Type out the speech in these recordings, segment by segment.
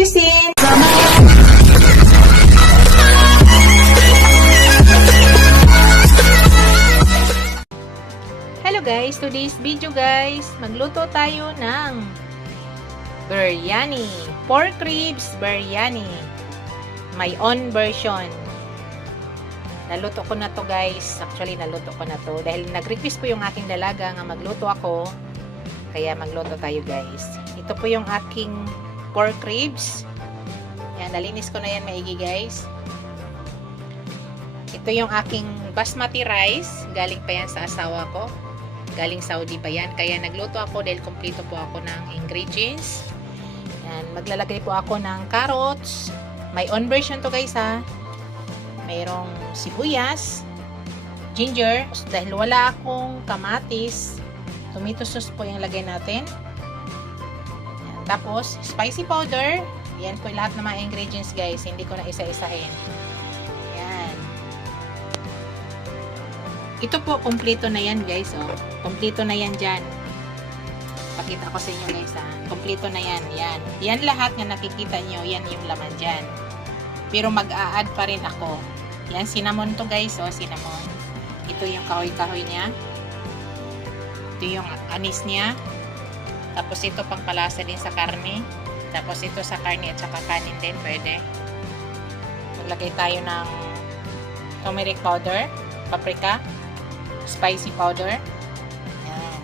you soon! Hello guys! Today's video guys, magluto tayo ng biryani. Pork ribs biryani. My own version. Naluto ko na to guys. Actually, naluto ko na to. Dahil nag-request po yung aking dalaga nga magluto ako. Kaya magluto tayo guys. Ito po yung aking pork ribs. Yan, nalinis ko na yan maigi guys. Ito yung aking basmati rice. Galing pa yan sa asawa ko. Galing Saudi pa yan. Kaya nagluto ako dahil kompleto po ako ng ingredients. Yan, maglalagay po ako ng carrots. My own version to guys ha. Mayroong sibuyas, ginger, dahil wala akong kamatis, tomato sauce po yung lagay natin. Yan. Tapos, spicy powder. Yan po lahat ng mga ingredients guys. Hindi ko na isa-isahin. Yan. Ito po, kompleto na yan guys. Oh. Kompleto na yan dyan. Pakita ko sa inyo guys ha. Kompleto na yan. Yan. Yan lahat na nakikita nyo. Yan yung laman dyan. Pero mag-a-add pa rin ako. Yan, cinnamon to guys, oh, cinnamon. Ito yung kahoy-kahoy niya. Ito yung anis niya. Tapos ito pang palasa din sa karne. Tapos ito sa karne at saka kanin din, pwede. Maglagay tayo ng turmeric powder, paprika, spicy powder. Yan.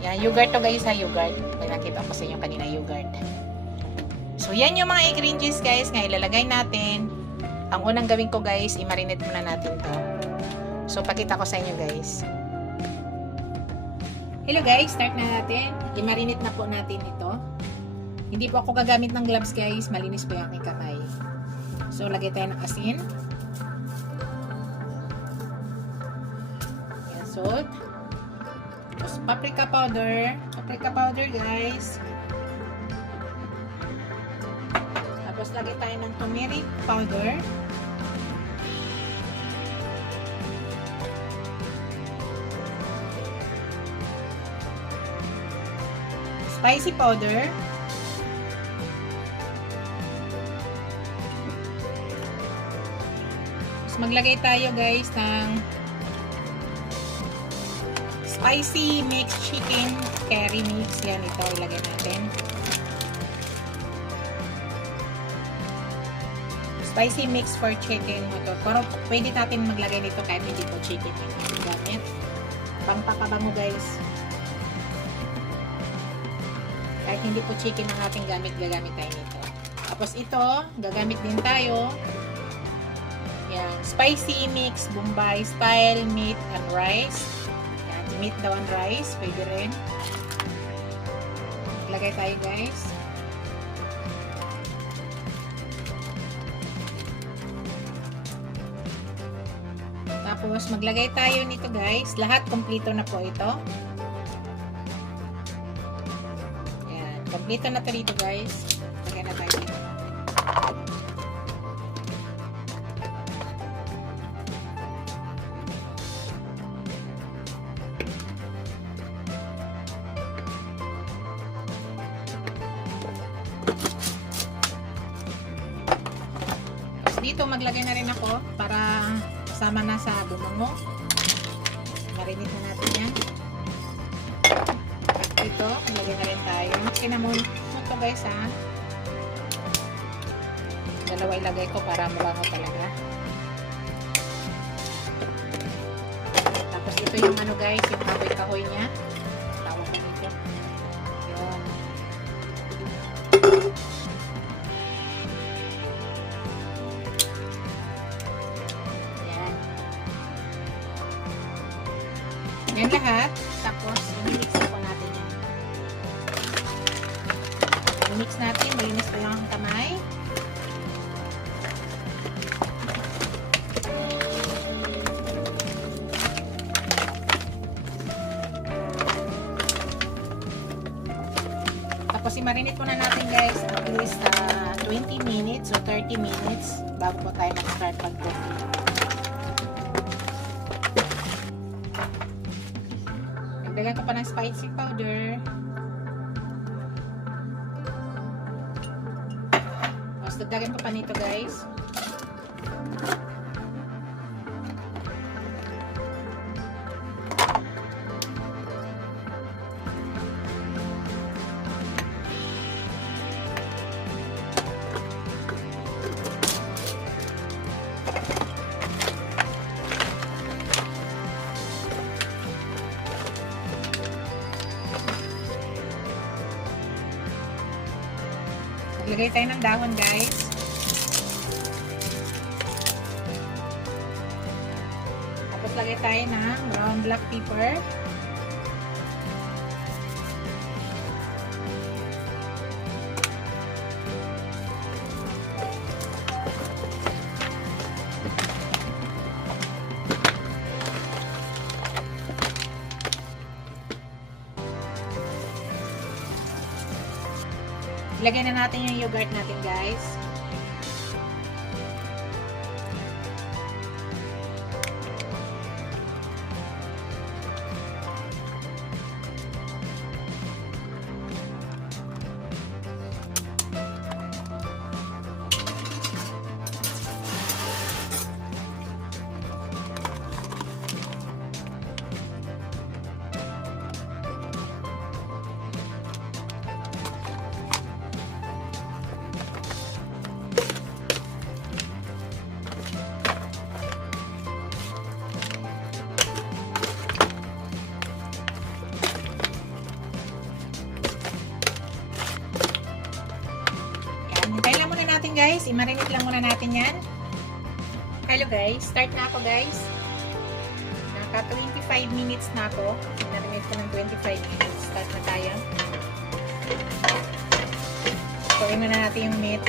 Yan, yogurt to guys ha, yogurt. May nakita ko sa inyo kanina, yogurt. So, yan yung mga ingredients guys nga ilalagay natin. Ang unang gawin ko guys, i-marinate muna natin to. So, pakita ko sa inyo guys. Hello guys, start na natin. I-marinate na po natin ito. Hindi po ako gagamit ng gloves guys. Malinis po yung aking kamay. So, lagay tayo ng asin. Yan, salt. Tapos, paprika powder. Paprika powder guys. Tapos, lagay tayo ng turmeric powder. Spicy powder. Tapos, maglagay tayo guys ng spicy mixed chicken curry mix. Yan, ito ilagay natin. Spicy mix for chicken mo to. Pero pwede natin maglagay nito kahit hindi po chicken yung gamit. Pampapabango guys. Kahit hindi po chicken ang ating gamit, gagamit tayo nito. Tapos ito, gagamit din tayo. Yan, spicy mix Bombay style meat and rice. Yan, meat daw and rice, pwede rin. Maglagay tayo guys. Tapos, maglagay tayo nito guys. Lahat kompleto na po ito. Ayan. Kompleto na ito dito guys. Lagay na tayo dito. Tapos dito, maglagay na rin ako para kasama na sa bumango. Marinate na natin yan. At ito, ilagay na rin tayo. Cinnamon. Ito guys ha. Dalawa ilagay ko para mabango talaga. Tapos ito yung ano guys, yung kahoy-kahoy niya. Tawag ko dito. Yun. Yan lahat. Tapos, i-mix na po natin yan. I-mix natin. Malinis pa yung kamay. Tapos, i-marinate muna natin guys at least 20 minutes o 30 minutes bago po tayo mag-start pag-cooking. Lagyan ko pa ng spicy powder. Tapos dagdagan ko pa nito guys. Lagay tayo ng dahon guys. Tapos lagay tayo ng brown black pepper. Ilagay na natin yung yogurt natin guys. Hintay lang muna natin guys. I-marinate lang muna natin yan. Hello guys. Start na ako guys. Naka 25 minutes na ako. I-marinate ko ng 25 minutes. Start na tayo. Kunin muna natin yung meat.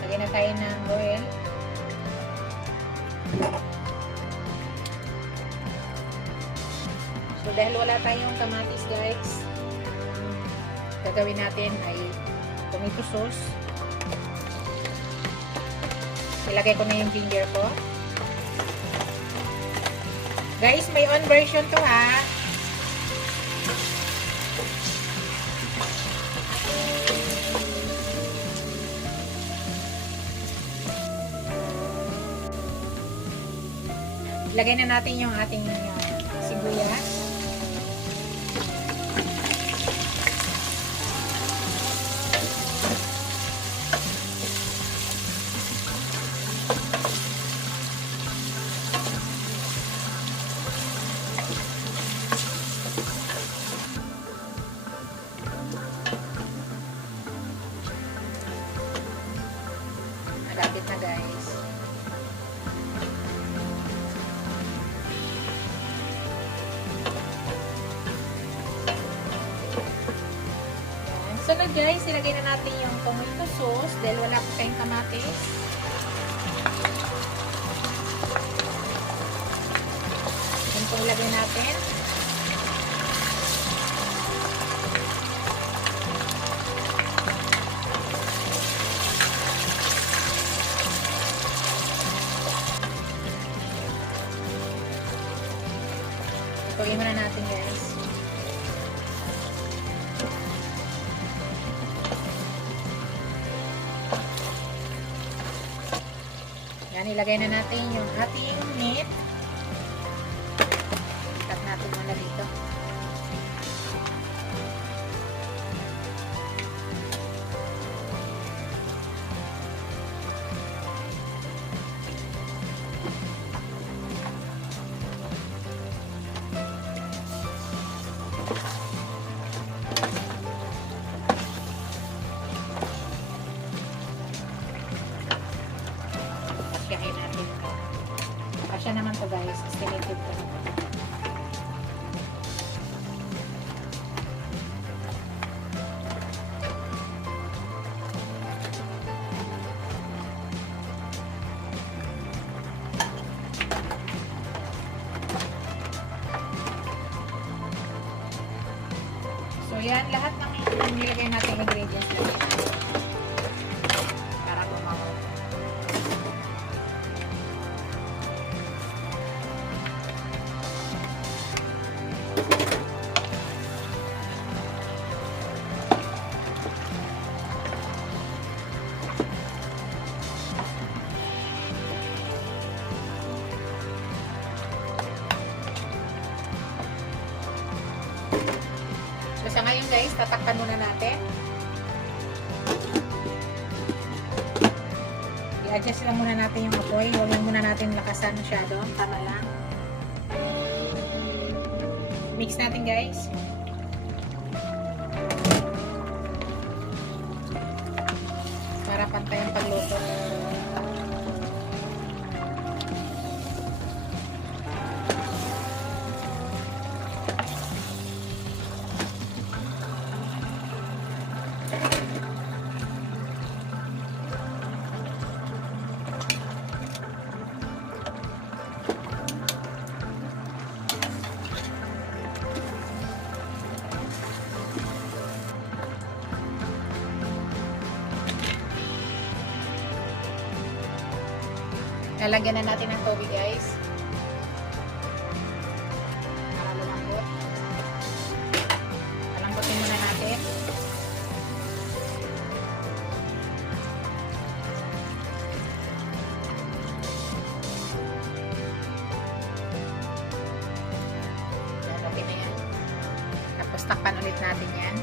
Lagyan na tayo ng oil. So dahil wala tayong kamatis guys, gagawin natin ay tomato sauce. Ilagay ko na yung ginger ko. Guys, may on version to ha. Ilagay na natin yung ating sibuyas. Malapit na guys. Sunod guys, ilagay na natin yung tomato sauce dahil wala pa tayong kamatis. Yan po ilagay natin. Ituloy muna natin guys. Yan, ilagay na natin yung ating meat. Ikat natin muna dito. Kain natin ito. Kasya naman to guys. Estimated ko. So yan, lahat ng nilagay natin ingredients natin. Para kumawa. tatakpan muna natin. I-adjust lang muna natin yung apoy. Huwag lang muna natin lakasan masyado. Tama lang. Mix natin guys. Para pantay ang pagluto. Lalagyan na natin ng tubig guys. Para lumambot. Palambutin muna natin. Yan, okay na yan. Tapos takpan ulit natin yan.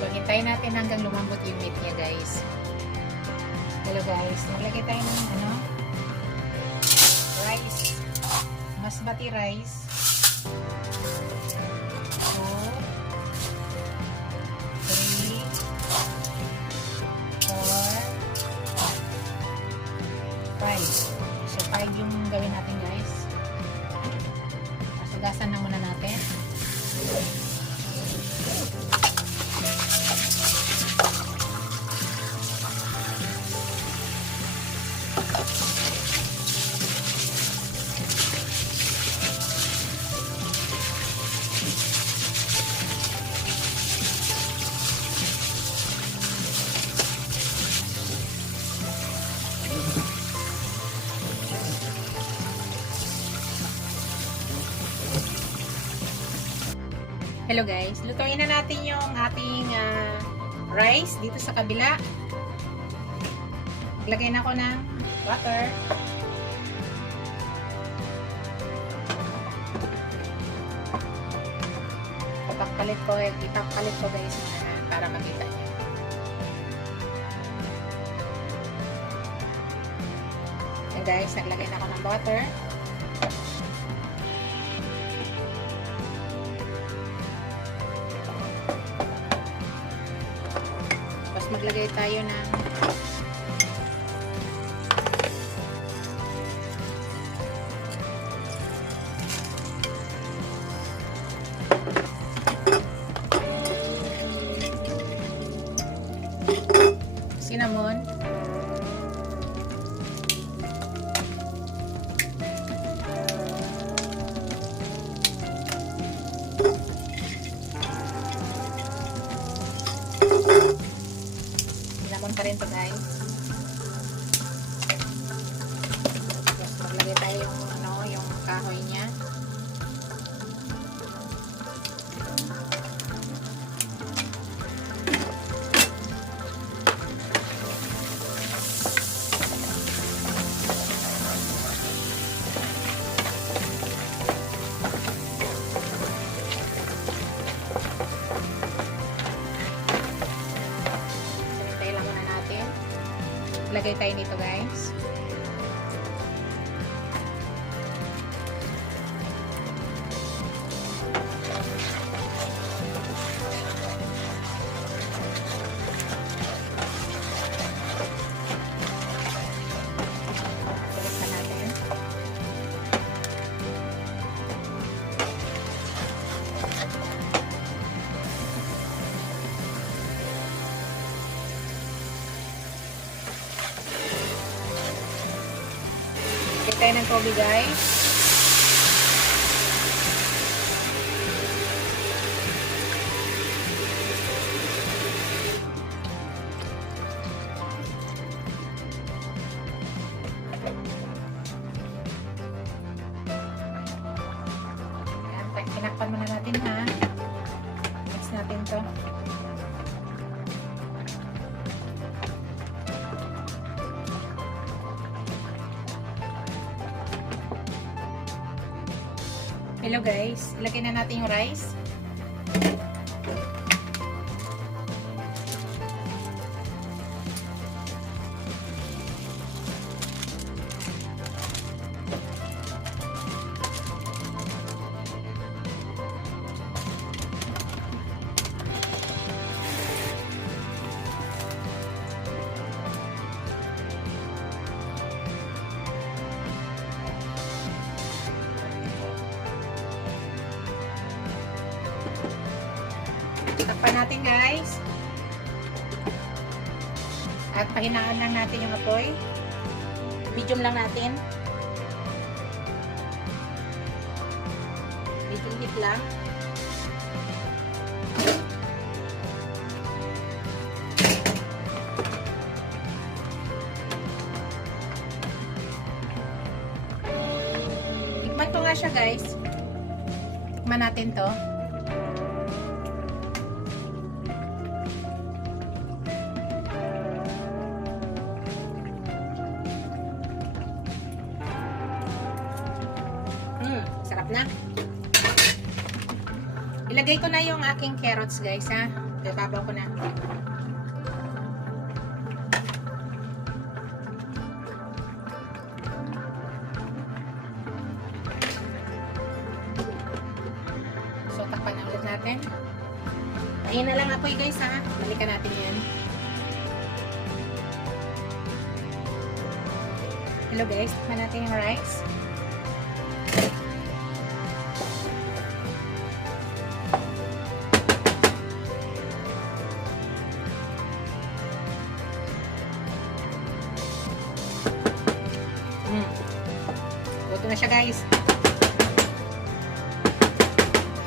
So, hintayin natin hanggang lumambot yung meat niya, guys. Hello, guys. Maglagay tayo ng, rice. Basmati rice. 2, 3, 4, 5. So, 5 yung gawin natin, guys. Pasugasan na muna natin. Hello guys, lutuin na natin yung ating rice dito sa kabila. Lagay na ako ng butter. Ipagpalit ko guys para makita niyo. And guys, naglagay na ako ng butter. Maglagay tayo ng cinnamon, pa rin to guys. Tapos maglagay tayo yung kahoy niya. Lagay tayo nito guys. Buksan natin. Tayo ng tubig guys. Ayan, tinakpan muna natin ha. Mix natin to. Hello guys, ilagay na natin yung rice. Takpan natin guys. At pahinaan lang natin yung apoy. Medium lang natin. Medium heat lang. Tikman ko nga siya guys. Tikman natin to. Sarap na. Ilagay ko na yung aking carrots guys ha. Bababaw ko na. So takpan na ulit natin. Ayun na lang apoy guys ha. Balikan natin yan. Hello guys, tikman natin yung rice. Luto na siya guys.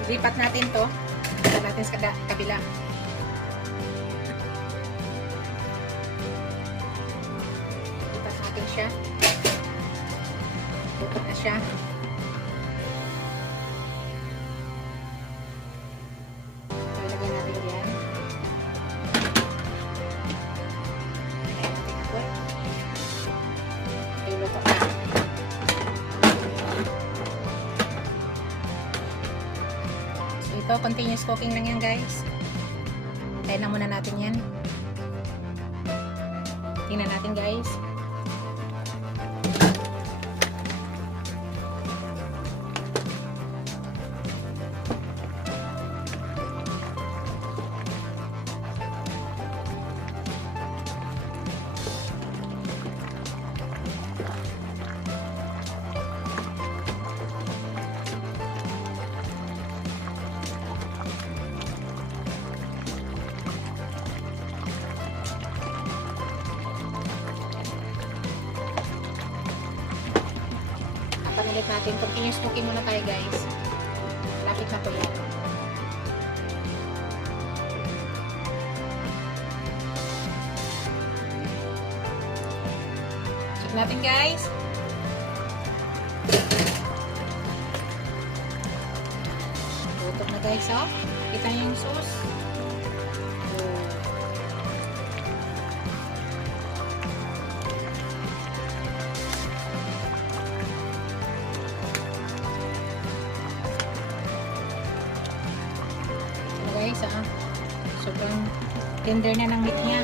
Lipat natin to. Lipat natin sa kabila. Lipat natin siya. Luto na siya. Lalagyan natin yan. Lagyan natin ito. Ay, luto na. Ito, continuous cooking lang yan guys. Tayo na muna natin yan. Tingnan natin guys. Panilit natin. Continuous cooking muna tayo guys. Lapit na po yan. Check natin guys. Tutok na guys oh. Kita niyo yung sauce. Guys, sobrang tender na ng meat niya.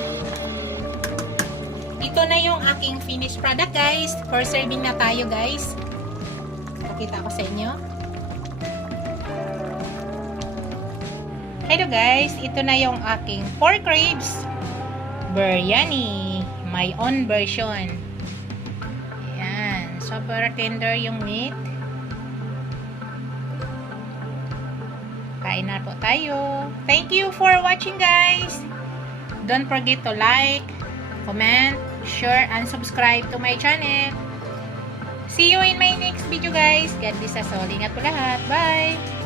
Ito na yung aking finished product guys. For serving na tayo guys. Pakita ko sa inyo. Hello guys, ito na yung aking pork ribs biryani, my own version. Ayan, super tender yung meat. Kain na po tayo. Thank you for watching guys. Don't forget to like, comment, share, and subscribe to my channel. See you in my next video guys. God bless us all. Ingat po lahat. Bye!